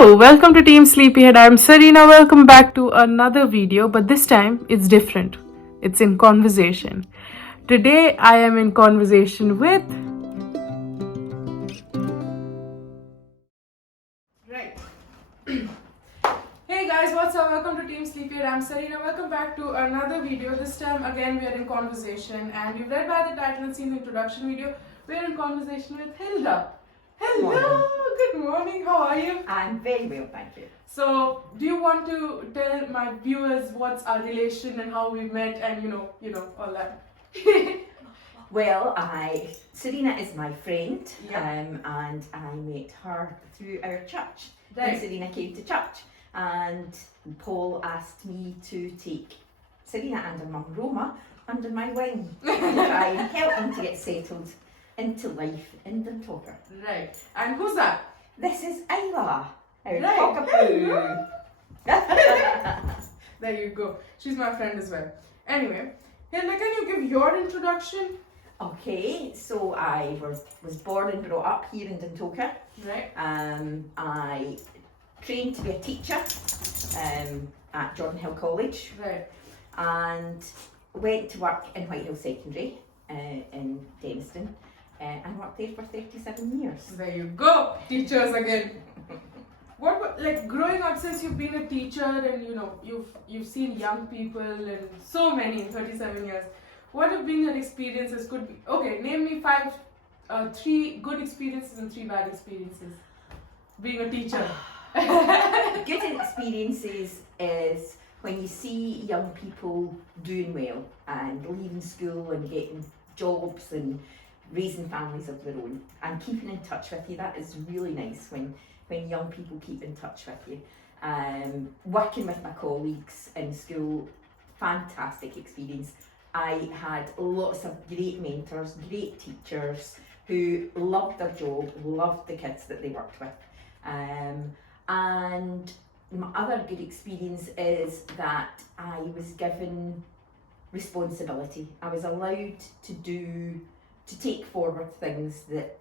Hello, welcome to Team Sleepyhead. I'm Serena. Welcome back to another video, but this time it's different. It's in conversation. Today I am in conversation with. Right. Hey guys, what's up? Welcome to Team Sleepyhead. I'm Serena. Welcome back to another video. This time again we are in conversation, and you've read by the title and seen the introduction video. We're in conversation with Hilda. Hello, good morning. How are you? I'm very well, thank you. So, do you want to tell my viewers what's our relation and how we met and you know all that? Well, Serena is my friend, Yep. and I met her through our church. Right. When Serena came to church, and Paul asked me to take Serena and her mum Roma under my wing and try and help them to get settled into life in Dundalk. Right. And who's that? This is Isla, our Right. cockapoo. There you go. She's my friend as well. Anyway, Hilda, can you give your introduction? Okay, so I was born and brought up here in Dundalk. Right. I trained to be a teacher at Jordan Hill College, Right. and went to work in Whitehill Secondary in Denniston, and worked there for 37 years. There you go. Teachers again. What like growing up, since you've been a teacher and you've seen young people and so many in 37 years, what have been your experiences? Could be okay. Name me three good experiences and 3 bad experiences being a teacher. Good experiences is when you see young people doing well and leaving school and getting jobs and raising families of their own and keeping in touch with you. That is really nice when young people keep in touch with you. Working with my colleagues in school, fantastic experience. I had lots of great mentors, great teachers who loved their job, loved the kids that they worked with. And my other good experience is that I was given responsibility. I was allowed to take forward things that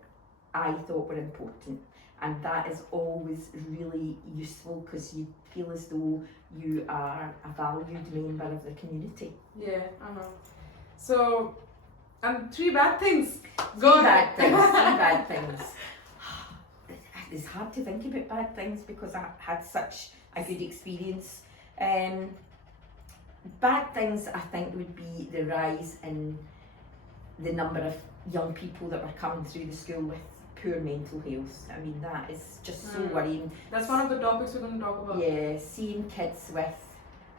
I thought were important. And that is always really useful because you feel as though you are a valued member of the community. Yeah. So, and 3 bad things. Three bad things. It's hard to think about bad things because I had such a good experience. Bad things, I think, would be the rise in the number of young people that were coming through the school with poor mental health. I mean, that is just so worrying. That's one of the topics we're going to talk about. Yeah, seeing kids with,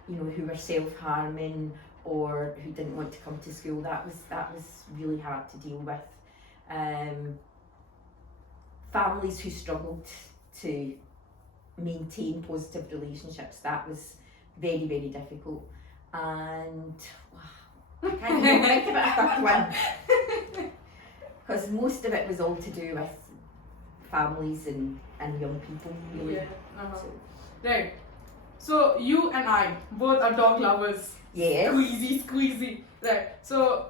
who were self-harming or who didn't want to come to school, that was really hard to deal with. Families who struggled to maintain positive relationships, that was very, very difficult. And I can't even think about a third one. Because most of it was all to do with families and young people, really. Yeah. Right. So you and I both are dog lovers. Yes. Squeezy. Right. So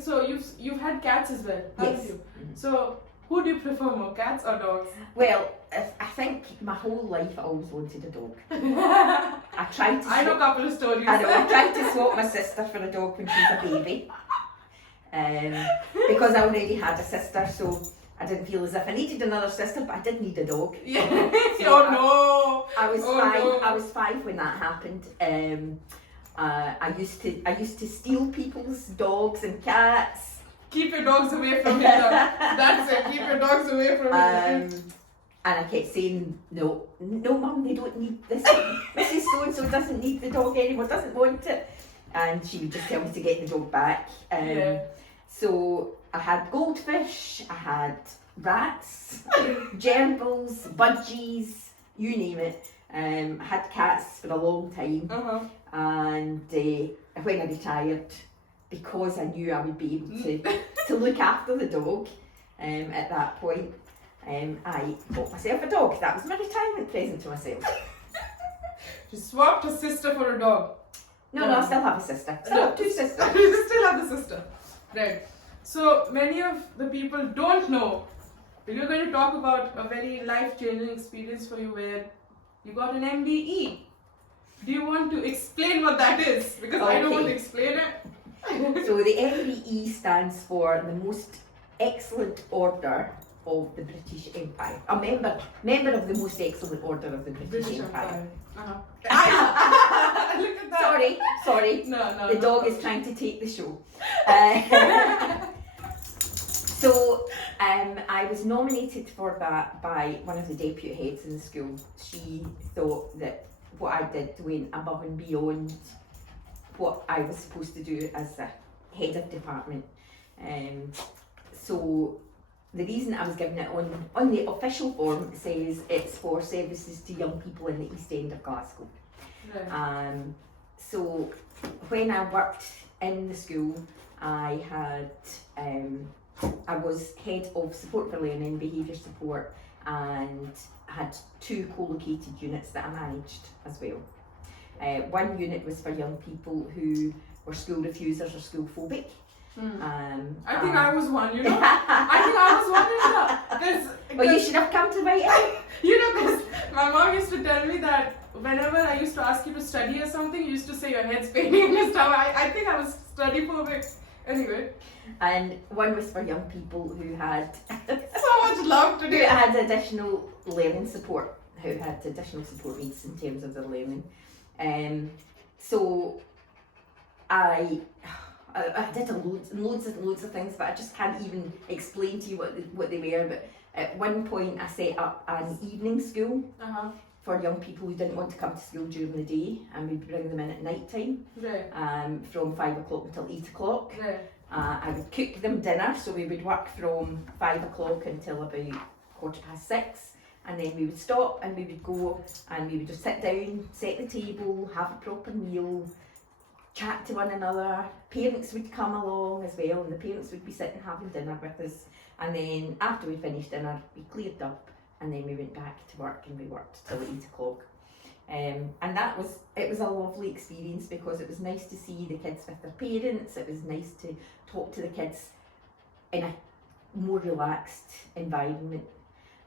so you've had cats as well, haven't Yes. you? So who do you prefer more, cats or dogs? Well, I think my whole life I always wanted a dog. I know a couple of stories. I tried to swap my sister for a dog when she was a baby. Because I already had a sister, so I didn't feel as if I needed another sister, but I did need a dog. Yeah. So no. I was 5. No. I was 5 when that happened. I used to steal people's dogs and cats. Keep your dogs away from me. That's it. Keep your dogs away from me. And I kept saying, no, mum, they don't need this. Mrs. So-and-so doesn't need the dog anymore, doesn't want it. And she would just tell me to get the dog back. So I had goldfish, I had rats, gerbils, budgies, you name it. I had cats for a long time. And when I retired, because I knew I would be able to look after the dog at that point, I bought myself a dog. That was my retirement present to myself. You swapped a sister for a dog. No, I still have a sister. Still have 2 sisters. You still have the sister. Right. So many of the people don't know We're going to talk about a very life-changing experience for you where you got an MBE. Do you want to explain what that is? Because I don't want to explain it. So the MBE stands for the Most Excellent Order of the British Empire. A member of the Most Excellent Order of the British Empire. Uh-huh. Look at that. Sorry. No. The dog is trying to take the show. So I was nominated for that by one of the deputy heads in the school. She thought that what I did went above and beyond what I was supposed to do as a head of department. So the reason I was given it on the official form, it says it's for services to young people in the East End of Glasgow. Right. So when I worked in the school, I was head of support for learning, behaviour support, and had 2 co-located units that I managed as well. One unit was for young people who were school refusers or school phobic. I think I was one, you know. I think I was one, you know. Well, you should have come to my age. You know, because my mom used to tell me that whenever I used to ask you to study or something, you used to say your head's paining and stuff. I think I was study phobic. Anyway. And one was for young people who had so much love today. Who had additional learning support, who had additional support needs in terms of their learning. So I did loads of things, but I just can't even explain to you what they were. But at one point, I set up an evening school for young people who didn't want to come to school during the day, and we'd bring them in at night time, from 5 o'clock until 8 o'clock. Right. I would cook them dinner, so we would work from 5 o'clock until about 6:15, and then we would stop and we would go and we would just sit down, set the table, have a proper meal, chat to one another. Parents would come along as well, and the parents would be sitting having dinner with us, and then after we finished dinner we cleared up and then we went back to work and we worked till 8 o'clock. And it was a lovely experience because it was nice to see the kids with their parents. It was nice to talk to the kids in a more relaxed environment.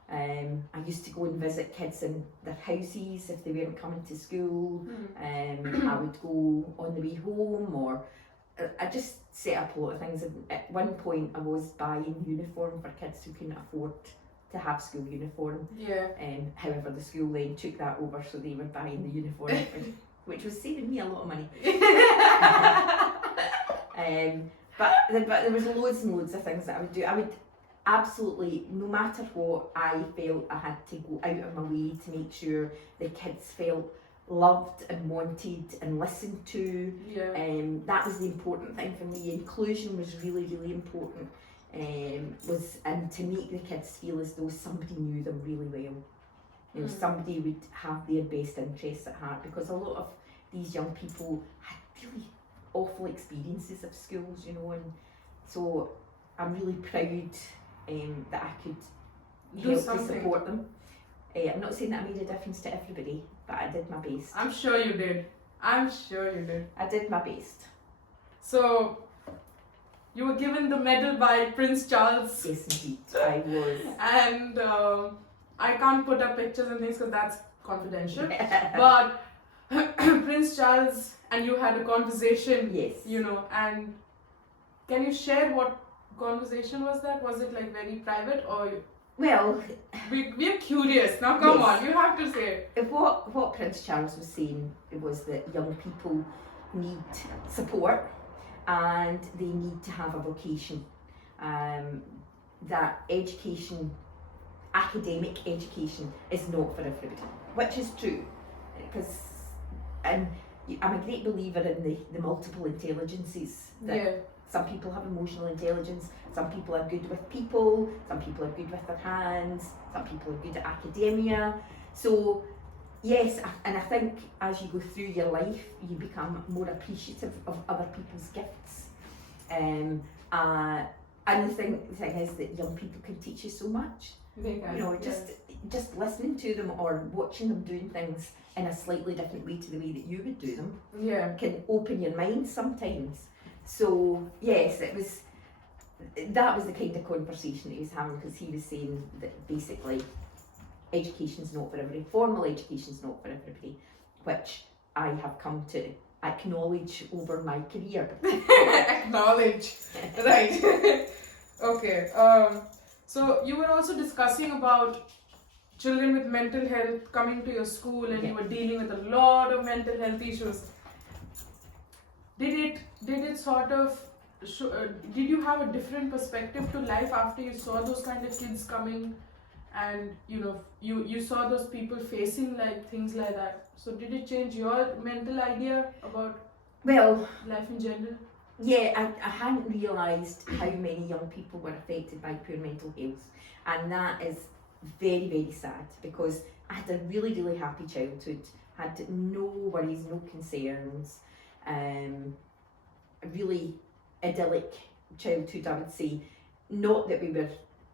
I used to go and visit kids in their houses if they weren't coming to school. I would go on the way home, or I just set up a lot of things. At one point I was buying uniform for kids who couldn't afford to have school uniform. However, the school then took that over, so they were buying the uniform, which was saving me a lot of money. But there was loads and loads of things that I would do. I would absolutely, no matter what, I felt I had to go out of my way to make sure the kids felt loved and wanted and listened to. That was the important thing for me. Inclusion was really, really important. And to make the kids feel as though somebody knew them really well. You know, somebody would have their best interests at heart, because a lot of these young people had really awful experiences of schools, you know, and so I'm really proud that I could help to support them. I'm not saying that I made a difference to everybody, but I did my best. I'm sure you did. I did my best. So, you were given the medal by Prince Charles. Yes, indeed, I was. And I can't put up pictures and things because that's confidential. But Prince Charles and you had a conversation. Yes. You know, and can you share what conversation was that? Was it like very private, or? Well, we're curious. Now come on, you have to say. What Prince Charles was saying was that young people need support and they need to have a vocation. That education, academic education, is not for everybody, which is true. Because I'm a great believer in the multiple intelligences. Some people have emotional intelligence, some people are good with people, some people are good with their hands, some people are good at academia. So yes, and I think as you go through your life, you become more appreciative of other people's gifts. And the thing is that young people can teach you so much. You know, just listening to them or watching them doing things in a slightly different way to the way that you would do them can open your mind sometimes. So yes, that was the kind of conversation that he was having, because he was saying that basically education's not for everybody, formal education's not for everybody, which I have come to acknowledge over my career. Acknowledge, right? Okay. So you were also discussing about children with mental health coming to your school, and you were dealing with a lot of mental health issues. Did it sort of did you have a different perspective to life after you saw those kind of kids coming, and you saw those people facing like things like that? So did it change your mental idea about life in general? Yeah, I hadn't realised how many young people were affected by poor mental health, and that is very, very sad, because I had a really, really happy childhood, had no worries, no concerns, a really idyllic childhood, I would say. Not that we were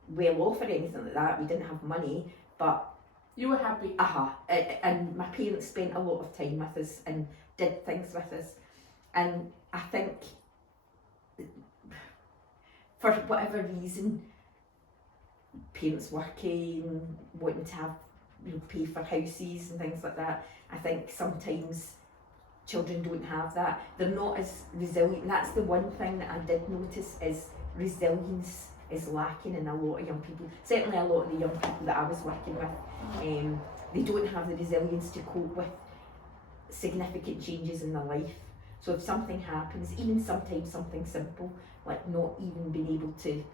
well off or anything like that, we didn't have money, but you were happy. And my parents spent a lot of time with us and did things with us, and I think for whatever reason, parents working, wanting to have, pay for houses and things like that, I think sometimes children don't have that. They're not as resilient. That's the one thing that I did notice, is resilience is lacking in a lot of young people. Certainly a lot of the young people that I was working with, they don't have the resilience to cope with significant changes in their life. So if something happens, even sometimes something simple, like not even being able to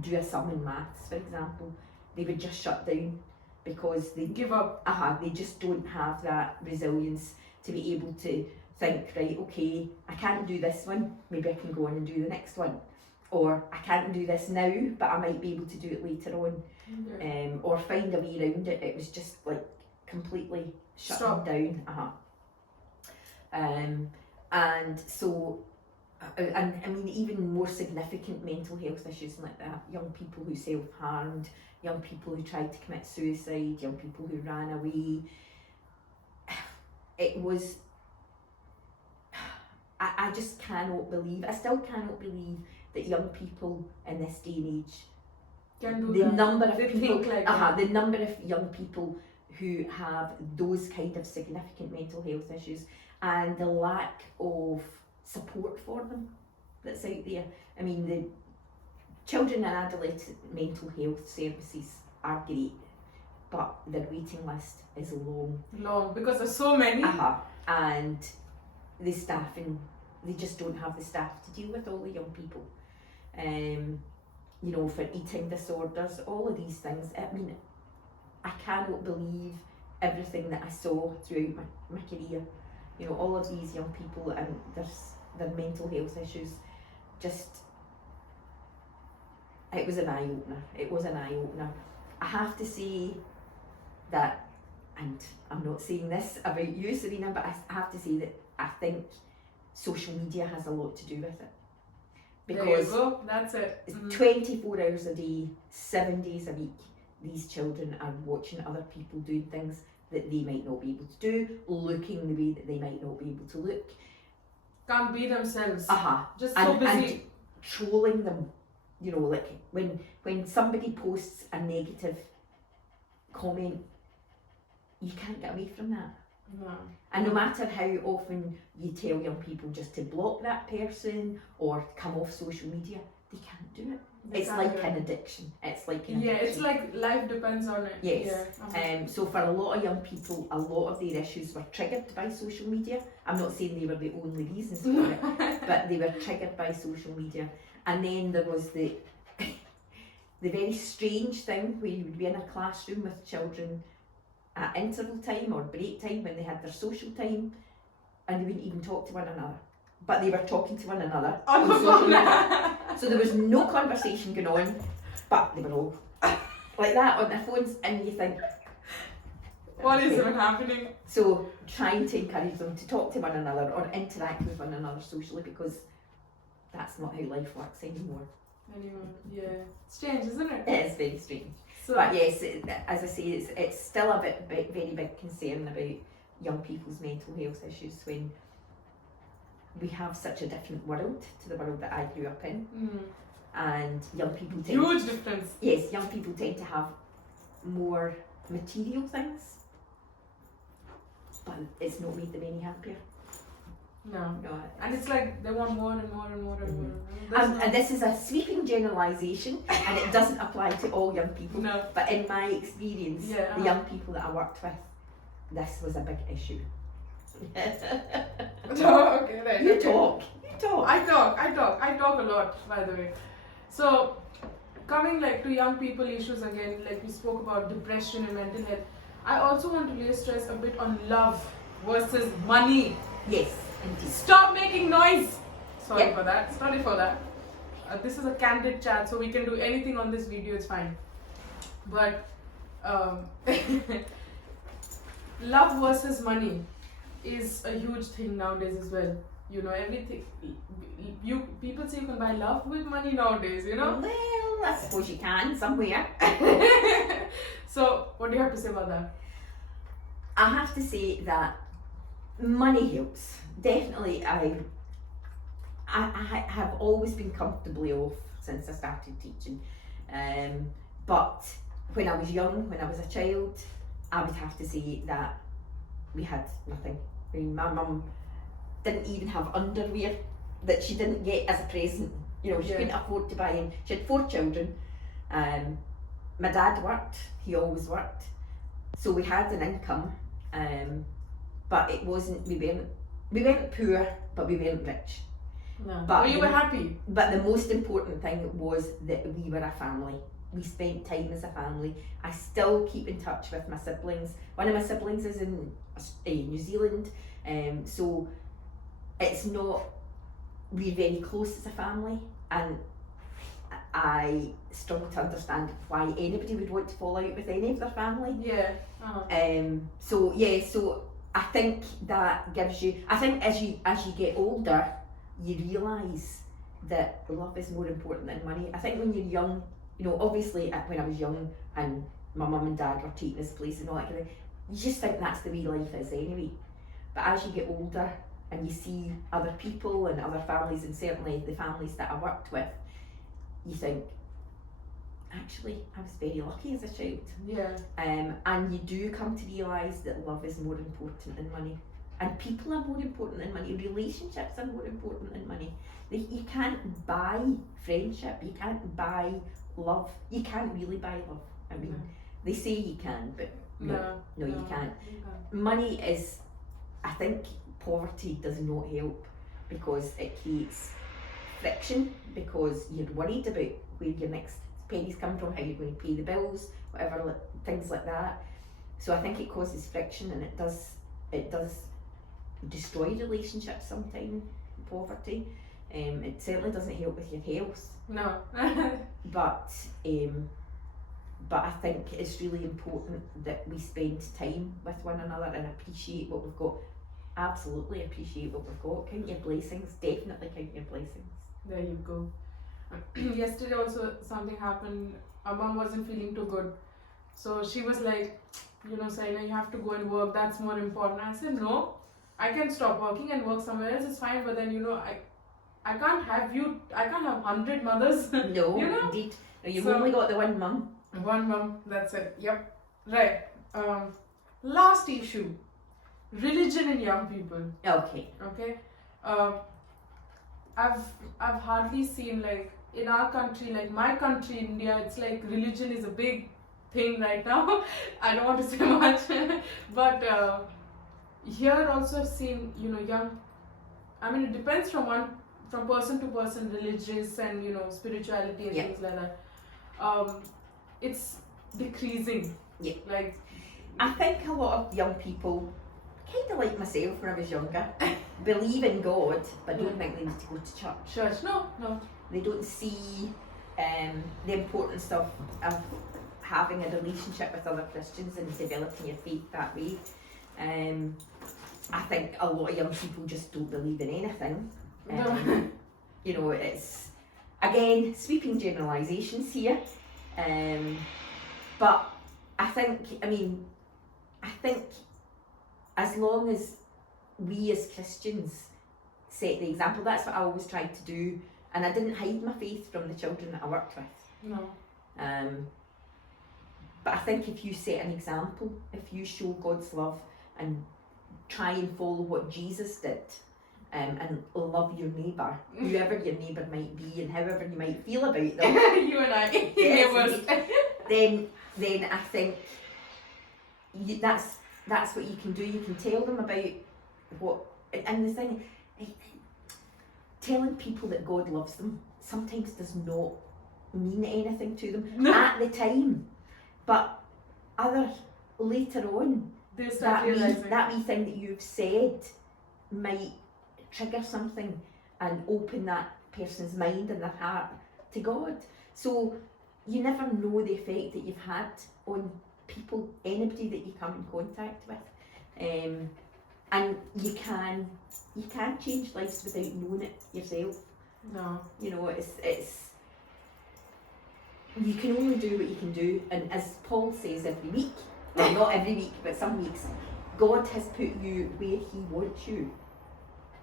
do a sum in maths, for example, they would just shut down, because they give up. They just don't have that resilience to be able to think, right, okay, I can't do this one, maybe I can go on and do the next one, or I can't do this now, but I might be able to do it later on, or find a way around it. It was just like completely shutting down. And so, and I mean, even more significant mental health issues like that, young people who self-harmed, young people who tried to commit suicide, young people who ran away. It was, I just cannot believe, I still cannot believe that young people in this day and age, can do the that. number of they people, think like that. the number of young people who have those kind of significant mental health issues, and the lack of support for them that's out there. I mean, the children and adolescent mental health services are great, but their waiting list is long. Long, because there's so many. And the staffing, they just don't have the staff to deal with all the young people. For eating disorders, all of these things. I mean, I cannot believe everything that I saw throughout my career. All of these young people and their mental health issues, just, it was an eye-opener. It was an eye-opener. I have to say that, and I'm not saying this about you, Serena, but I have to say that I think social media has a lot to do with it. Because there you go, that's it. 24 hours a day, 7 days a week, these children are watching other people doing things that they might not be able to do, looking the way that they might not be able to look. Can't be themselves. Just so and busy. And trolling them. Like when somebody posts a negative comment, you can't get away from that. No. And no matter how often you tell young people just to block that person or come off social media, they can't do it. It's like an addiction. It's like an addiction. It's like life depends on it. Yes. So for a lot of young people, a lot of their issues were triggered by social media. I'm not saying they were the only reasons for it, but they were triggered by social media. And then there was the very strange thing where you would be in a classroom with children at interval time or break time when they had their social time, and they wouldn't even talk to one another, but they were talking to one another on social media. So there was no conversation going on, but they were all like that on their phones, and you think, what is even happening? So trying to encourage them to talk to one another or interact with one another socially, because that's not how life works anymore. Strange, isn't it? It is very strange. So, but yes, as I say, it's still a very big concern about young people's mental health issues when we have such a different world to the world that I grew up in, Mm. and young people tend Huge difference. yes, young people tend to have more material things, but it's not made them any happier. No. No, And it's like they want more and more and more and more. and this is a sweeping generalisation, and it doesn't apply to all young people. No. But in my experience, Yeah, the young people that I worked with, this was a big issue. Oh, okay, right. You okay. talk. I talk a lot, by the way. So, coming like to young people issues again, like we spoke about depression and mental health. I also want to lay stress a bit on love versus money. Yes, indeed. Stop making noise. Sorry Yep. for that. Sorry for that. This is a candid chat, so we can do anything on this video. It's fine. But love versus money is a huge thing nowadays as well. You know, everything. People say you can buy love with money nowadays. You know. Well, I suppose you can somewhere. So, what do you have to say about that? I have to say that money helps. Definitely, I have always been comfortably off since I started teaching. But when I was young, when I was a child, I would have to say that we had nothing. I mean, my mum didn't even have underwear that she didn't get as a present. You know, she Yeah. couldn't afford to buy in. She had 4 children. My dad worked, he always worked. So we had an income, but it wasn't, we weren't poor, but we weren't rich. No. But you were happy. But the most important thing was that we were a family. We spent time as a family. I still keep in touch with my siblings. One of my siblings is in New Zealand, so it's not, we're very close as a family, and I struggle to understand why anybody would want to fall out with any of their family. Yeah. So I think that gives you, I think as you get older, you realise that love is more important than money. I think when you're young, you know, obviously when I was young and my mum and dad were taking us places and all that kind of thing, you just think that's the way life is anyway. But as you get older and you see other people and other families, and certainly the families that I worked with, you think, actually, I was very lucky as a child. Yeah. And you do come to realise that love is more important than money. And people are more important than money. Relationships are more important than money. You can't buy friendship. You can't buy love. You can't really buy love. I mean, they say you can, but no, you can't. Money is, I think, poverty does not help because it creates friction, because you're worried about where your next pennies come from, how you're going to pay the bills, whatever, things like that. So I think it causes friction, and it does destroy relationships sometimes, poverty. It certainly doesn't help with your health. No. But I think it's really important that we spend time with one another and appreciate what we've got. Absolutely appreciate what we've got. Count your blessings. Definitely count your blessings. There you go. Yesterday also something happened. Our mom wasn't feeling too good. So she was like, you know, Saina, you have to go and work. That's more important. I said, no, I can stop working and work somewhere else. It's fine. But then, you know, I can't have 100 mothers. No, you know? indeed. No, you've only got the one mum. One mum, that's it. Yep. Right. Last issue. Religion in young people. Okay. Okay. I've hardly seen, like, in our country, like my country, India, it's like religion is a big thing right now. I don't want to say much, but here also I've seen, you know, young. I mean, it depends from person to person, religious and, you know, spirituality and things like that. It's decreasing. Yeah. Like, I think a lot of young people, kind of like myself when I was younger, believe in God, but don't think they need to go to church. Church, no. They don't see the importance of having a relationship with other Christians and developing your faith that way. I think a lot of young people just don't believe in anything. You know, it's, again, sweeping generalisations here. But I think as long as we as Christians set the example. That's what I always tried to do, and I didn't hide my faith from the children that I worked with. No. But I think if you set an example, if you show God's love and try and follow what Jesus did, and love your neighbour, whoever your neighbour might be and however you might feel about them. You and I, neighbours. Then I think that's what you can do. You can tell them about what, and the thing, telling people that God loves them sometimes does not mean anything to them at the time, but later on, they start realising that wee thing that you've said might trigger something and open that person's mind and their heart to God. So you never know the effect that you've had on people, anybody that you come in contact with, and you can change lives without knowing it yourself. No. You know, it's you can only do what you can do, and as Paul says every week, well, not every week, but some weeks, God has put you where He wants you.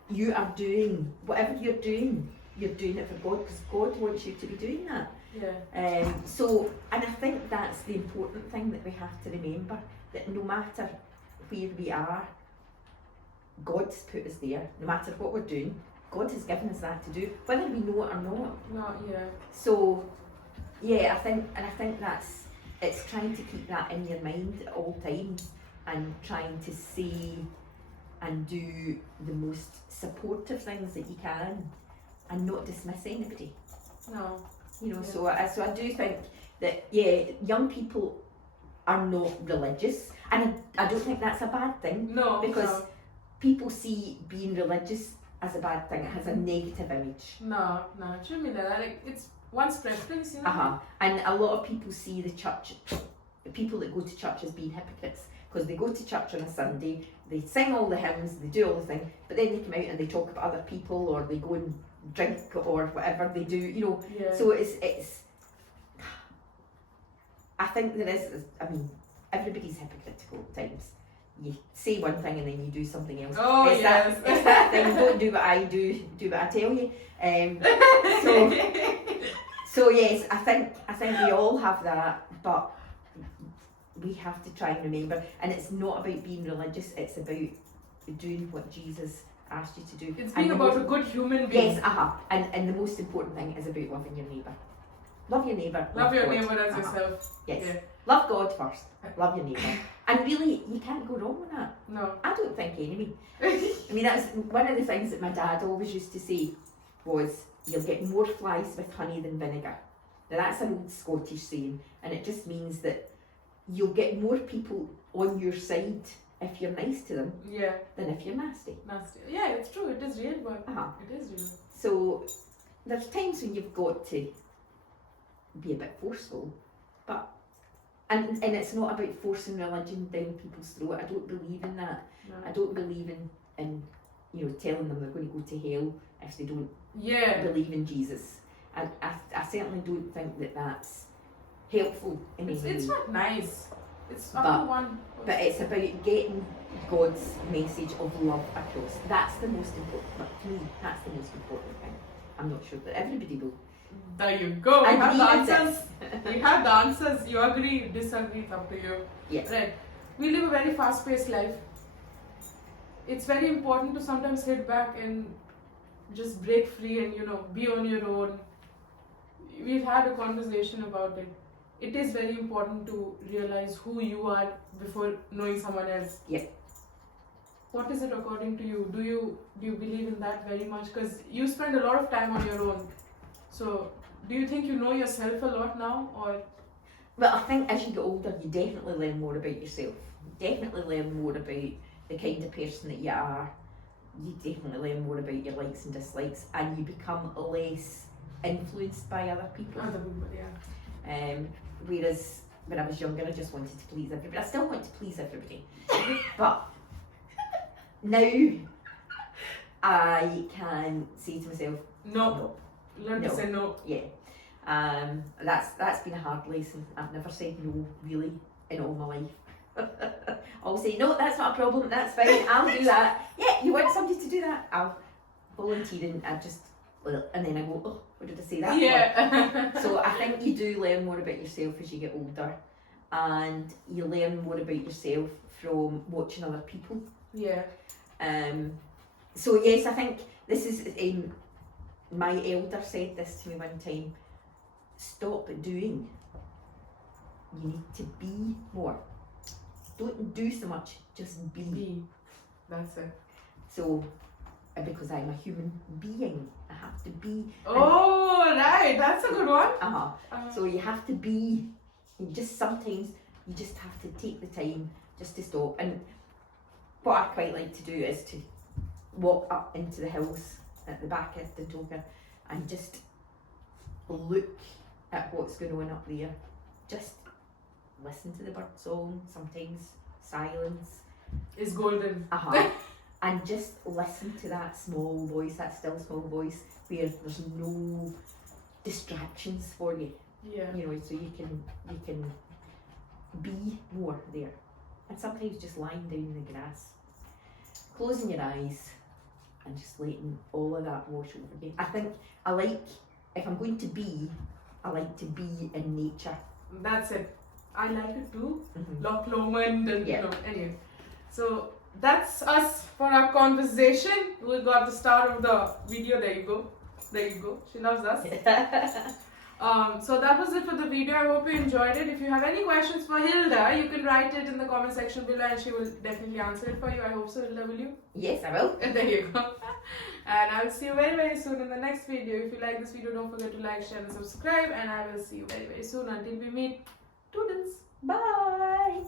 You are doing whatever you're doing it for God, because God wants you to be doing that. Yeah. So, and I think that's the important thing that we have to remember, that no matter where we are, God's put us there. No matter what we're doing, God has given us that to do, whether we know it or not. No, yeah. So, yeah, I think it's trying to keep that in your mind at all times, and trying to say and do the most supportive things that you can, and not dismiss anybody. No. You know, Yeah. so I do think that, yeah, young people are not religious, and I don't think that's a bad thing. No. Because people see being religious as a bad thing. It has a negative image. No, it shouldn't be that. Like, it's one's preference, you know. And a lot of people see the people that go to church as being hypocrites, because they go to church on a Sunday, they sing all the hymns, they do all the thing, but then they come out and they talk about other people, or they go and drink, or whatever they do, you know. Yeah. So it's I think there is, I mean, everybody's hypocritical at times. You say one thing and then you do something else. Oh, it's yes. It's that thing, don't do what I do what I tell you. So yes, I think we all have that, but we have to try and remember, and it's not about being religious, it's about doing what Jesus asked you to do. It's being about a good human being. Yes, and the most important thing is about loving your neighbour. Love your neighbour. Love your God. neighbour as yourself. Yes. Yeah. Love God first. Love your neighbour. And really, you can't go wrong with that. No. I don't think anyway. I mean, that's one of the things that my dad always used to say was, you'll get more flies with honey than vinegar. Now that's an old Scottish saying, and it just means that you'll get more people on your side if you're nice to them, Yeah. than if you're nasty. Nasty. Yeah, it's true. It is real, but it is real. So there's times when you've got to be a bit forceful, but and it's not about forcing religion down people's throat. I don't believe in that. No. I don't believe in you know, telling them they're going to go to hell if they don't believe in Jesus. I certainly don't think that that's helpful in any way. It's not nice. It's But- up to one. But it's about getting God's message of love across. That's the most important. To me, that's the most important thing. I'm not sure that everybody will. There you go. We have the Agree with answers. We have the answers. You agree, disagree, it's up to you. Yeah. Right. We live a very fast-paced life. It's very important to sometimes sit back and just break free and, you know, be on your own. We've had a conversation about it. It is very important to realize who you are before knowing someone else. Yeah. What is it according to you? Do you believe in that very much? Because you spend a lot of time on your own. So, do you think you know yourself a lot now, or? Well, I think as you get older, you definitely learn more about yourself. You definitely learn more about the kind of person that you are. You definitely learn more about your likes and dislikes, and you become less influenced by other people. Other people, yeah. Whereas when I was younger, I just wanted to please everybody. I still want to please everybody, but now I can say to myself, No. Learn to No. say no. yeah. That's been a hard lesson. I've never said no really in all my life. I'll say no, that's not a problem. That's fine. I'll do that. Yeah, you want somebody to do that? I'll volunteering, and then I go, oh, what did I say that Yeah. for? So I think you do learn more about yourself as you get older, and you learn more about yourself from watching other people. Yeah. So yes, I think this is, my elder said this to me one time, stop doing, you need to be more. Don't do so much, just be. That's it. So, because I'm a human being, I have to be. Oh, right, that's a good one. So you have to be, sometimes you just have to take the time just to stop. And what I quite like to do is to walk up into the hills at the back of the Toga and just look at what's going on up there. Just listen to the bird song, sometimes silence It's golden. and just listen to that small voice, that still small voice, where there's no distractions for you. Yeah. So you can be more there. And sometimes just lying down in the grass, closing your eyes and just letting all of that wash over you. I think if I'm going to be, I like to be in nature. That's it. I like it too. Mm-hmm. Loch Lomond and Yeah. Anyway. So that's us for our conversation. We got the start of the video. There you go. She loves us. So that was it for the video. I hope you enjoyed it. If you have any questions for Hilda, you can write it in the comment section below and she will definitely answer it for you. I hope so, Hilda, will you? Yes, I will. And there you go. And I will see you very, very soon in the next video. If you like this video, don't forget to like, share and subscribe. And I will see you very, very soon until we meet. Toodles. Bye.